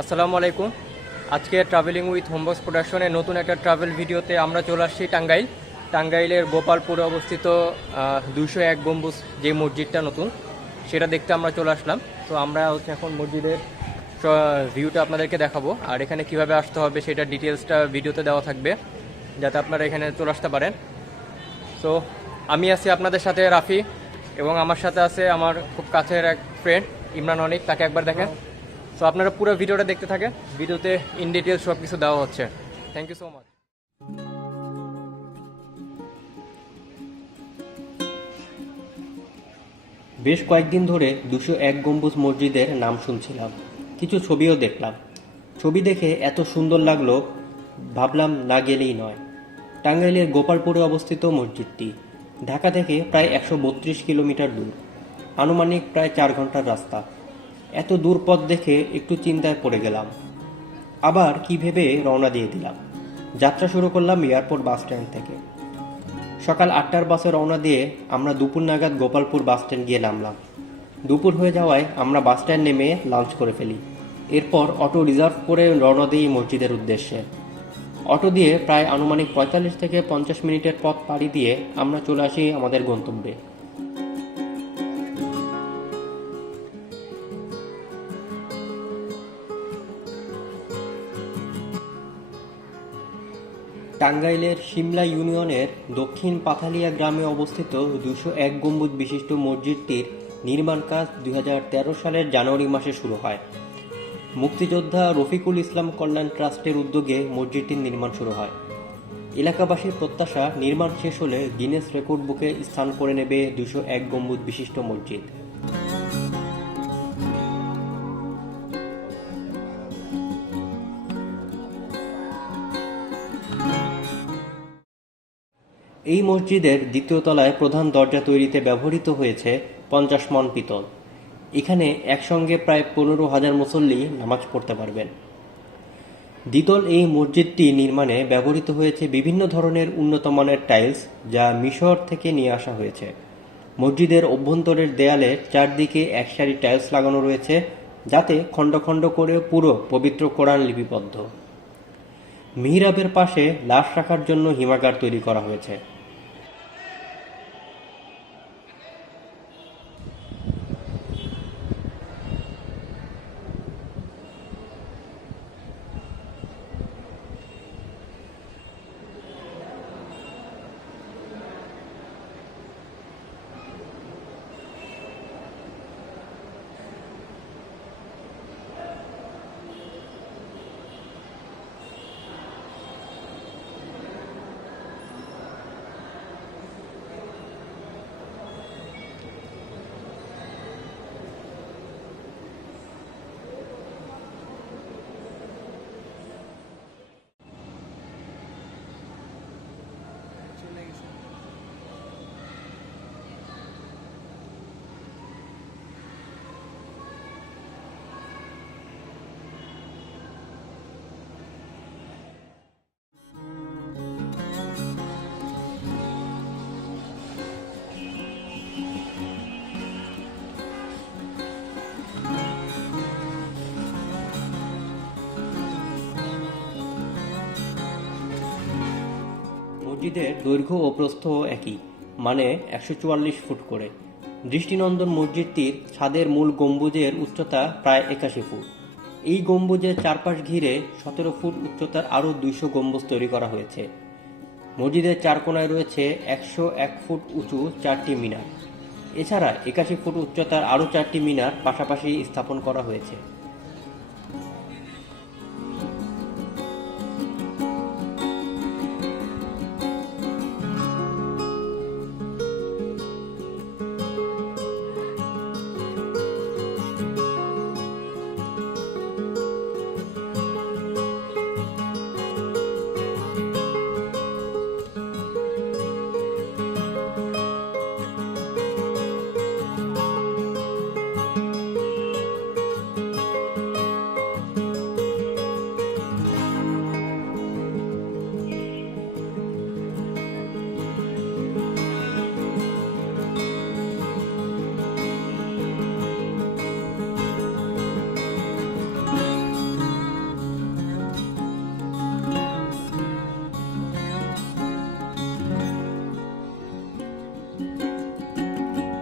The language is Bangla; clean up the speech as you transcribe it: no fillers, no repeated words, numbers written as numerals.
আসসালামু আলাইকুম। আজকে ট্রাভেলিং উইথ হোমবক্স প্রোডাকশনের নতুন একটা ট্রাভেল ভিডিওতে আমরা চলে আসছি টাঙ্গাইলের গোপালপুরে অবস্থিত 201 গম্বুজ যে মসজিদটা নতুন, সেটা দেখতে আমরা চলে আসলাম। তো আমরা এখন মসজিদের ভিউটা আপনাদেরকে দেখাবো, আর এখানে কিভাবে আসতে হবে সেটা ডিটেলসটা ভিডিওতে দেওয়া থাকবে, যাতে আপনারা এখানে চলে আসতে পারেন। সো আমি আছি আপনাদের সাথে রাফি, এবং আমার সাথে আছে আমার খুব কাছের এক ফ্রেন্ড ইমরান অনিক। তাকে একবার দেখেন। তো আপনারা পুরো ভিডিওটা দেখতে থাকেন, ভিডিওতে ইন ডিটেলস সব কিছু দেওয়া হচ্ছে। Thank you so much. বেশ কয়েকদিন ধরে 201 গম্বুজ মসজিদের নাম শুনছিলাম, কিছু ছবিও দেখলাম। ছবি দেখে এত সুন্দর লাগলো, ভাবলাম না গেলেই নয়। টাঙ্গাইলের গোপালপুরে অবস্থিত মসজিদটি ঢাকা থেকে প্রায় 132 কিলোমিটার দূর, আনুমানিক প্রায় 4 ঘন্টার রাস্তা। এত দূর পথ দেখে একটু চিন্তায় পড়ে গেলাম, আবার কি ভেবে রওনা দিয়ে দিলাম। যাত্রা শুরু করলাম এয়ারপোর্ট বাস স্ট্যান্ড থেকে। সকাল 8টার বাসে রওনা দিয়ে আমরা দুপুর নাগাদ গোপালপুর বাস স্ট্যান্ড গিয়ে নামলাম। দুপুর হয়ে যাওয়ায় আমরা বাস স্ট্যান্ড নেমে লাঞ্চ করে ফেলি। এরপর অটো রিজার্ভ করে রওনা দিই মসজিদের উদ্দেশ্যে। অটো দিয়ে প্রায় আনুমানিক 45 থেকে 50 মিনিটের পথ পাড়ি দিয়ে আমরা চলে আসি আমাদের গন্তব্যে। টাঙ্গাইলের সিমলা ইউনিয়নের দক্ষিণ পাথালিয়া গ্রামে অবস্থিত 201 গম্বুজ বিশিষ্ট মসজিদটির নির্মাণ কাজ 2013 সালের জানুয়ারি মাসে শুরু হয়। মুক্তিযোদ্ধা রফিকুল ইসলাম কল্যাণ ট্রাস্টের উদ্যোগে মসজিদটির নির্মাণ শুরু হয়। এলাকাবাসীর প্রত্যাশা, নির্মাণ শেষ হলে গিনেস রেকর্ড বুকে স্থান করে নেবে 201 গম্বুজ বিশিষ্ট মসজিদ। এই মসজিদের দ্বিতীয় তলায় প্রধান দরজা তৈরিতে ব্যবহৃত হয়েছে 50 মণ পিতল। এখানে একসঙ্গে প্রায় 15,000 মুসল্লি নামাজ পড়তে পারবেন। দ্বিতল এই মসজিদটি নির্মাণে ব্যবহৃত হয়েছে বিভিন্ন ধরনের উন্নত মানের টাইলস, যা মিশর থেকে নিয়ে আসা হয়েছে। মসজিদের অভ্যন্তরের দেয়ালে চারদিকে এক সারি টাইলস লাগানো রয়েছে, যাতে খণ্ড খণ্ড করে পুরো পবিত্র কোরআন লিপিবদ্ধ। মিহরাবের পাশে লাশ রাখার জন্য হিমাগার তৈরি করা হয়েছে। মসজিদের দৈর্ঘ্য ও প্রস্থ একই, মানে 144 ফুট করে। দৃষ্টিনন্দন মসজিদটির ছাদের মূল গম্বুজের উচ্চতা প্রায় 81 ফুট। এই গম্বুজের চারপাশ ঘিরে 17 ফুট উচ্চতার আরও 200 গম্বুজ তৈরি করা হয়েছে। মসজিদের চার কোণায় রয়েছে 101 ফুট উঁচু 4টি মিনার। এছাড়া 81 ফুট উচ্চতার আরও 4টি মিনার পাশাপাশি স্থাপন করা হয়েছে।